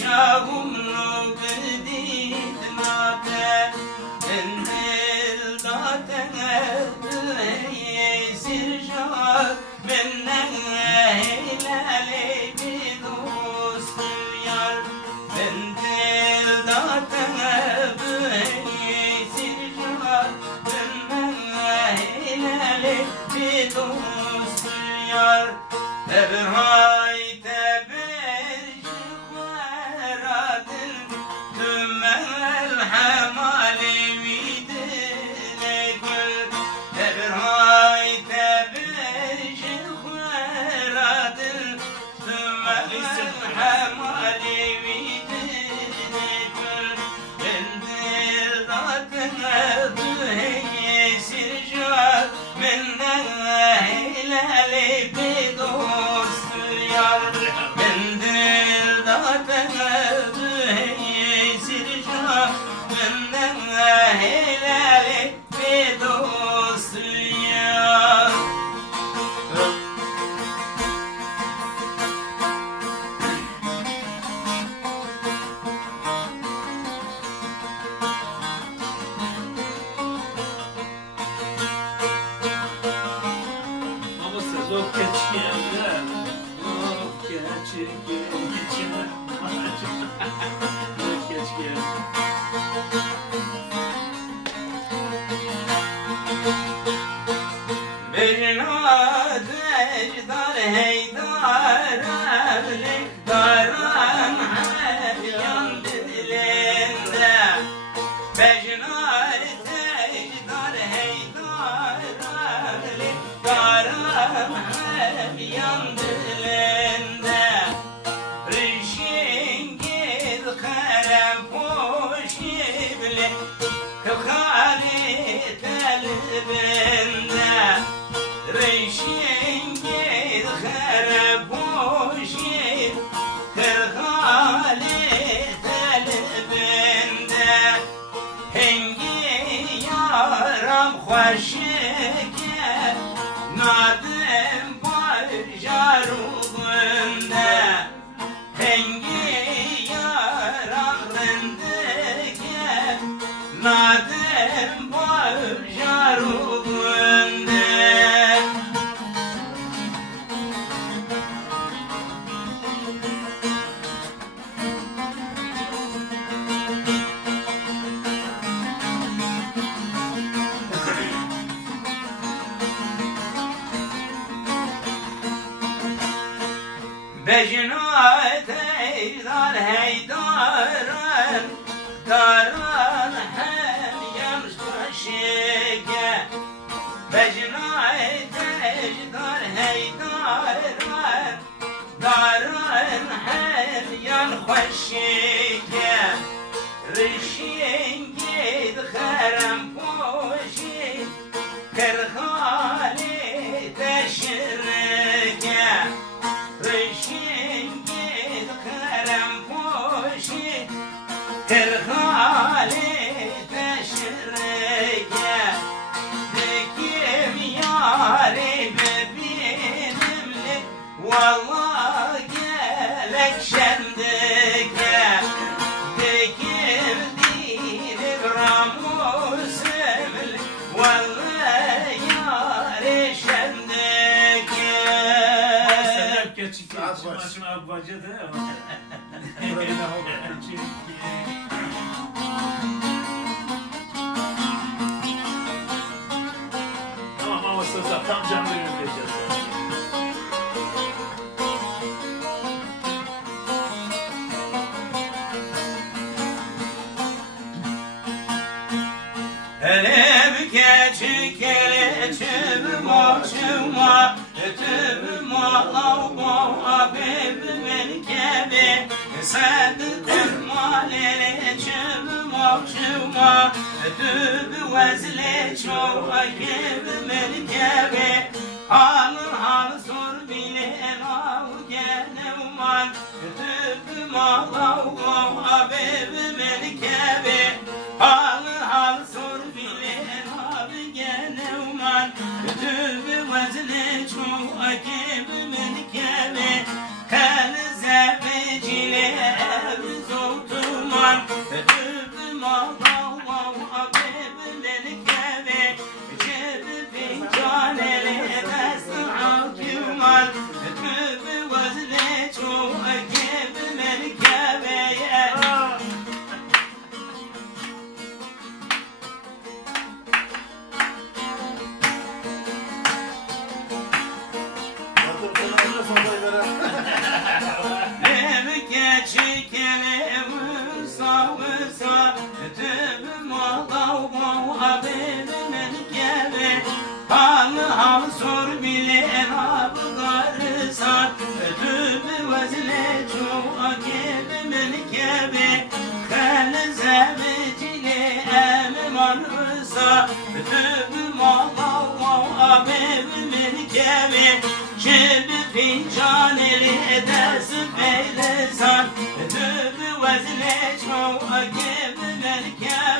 شاغمرو بديد ناته من دل داته يسير شاغ من هلالي بدوست يار من دل داته يسير شاغ من هلالي بدوست يار تبرهاي تبرج ورادن تمل حمالي ويدن كل تبرهاي تبرج ورادن تمل حمالي ويدن كل بندل ضاتنا بهي سرجال من هلالي بدوست يار بندل ضاتنا بهي سرجال من هلالي بدوست يار بجناد اجدار هيدار ابلك داران حبيان دلنده بجناد اجدار هيدار ابلك داران حبيان دلنده رشين قد خرب وشبلك كخالي تلبنده ريشين قد خرب وشيب كرخالي تلبنده هنجي يا رب خوشك نادم برجار وغنده هنجي يا رب رندك نادم برجار وغنده بجنات هيدار هيداران داران حميم خوشك بجنات هيدار هيداران داران حميم خوشك رشين قد خرم بوشي كرخالي تشركه رشين قد خرم بوشي كرخالي تشركه ذكيم ياري ببينم لك والله قالك شندكه ذكيم دين براموس ملك والله ياري شندكه Tamam ama sözler tam canlı yürüyeceğiz. Hele bir keçik hele çevma çevma tevma lavma bebimin kebe sen dermalere çevma çevma tübü vezle çoğa kebimin kebe halın hal sor bilen av gene uman tübü malavma bebimin kebe halın hal sor bilen av gene uman tübü vezle çoğa kebimin kebe kan zebeciler sor bile abı garısan tübü vezne çoğu akibimin kebi kâle zevcili emiman rıza tübü mağlav abibimin kebi şebi fincan eli edesi beylezan tübü vezne çoğu akibimin kebi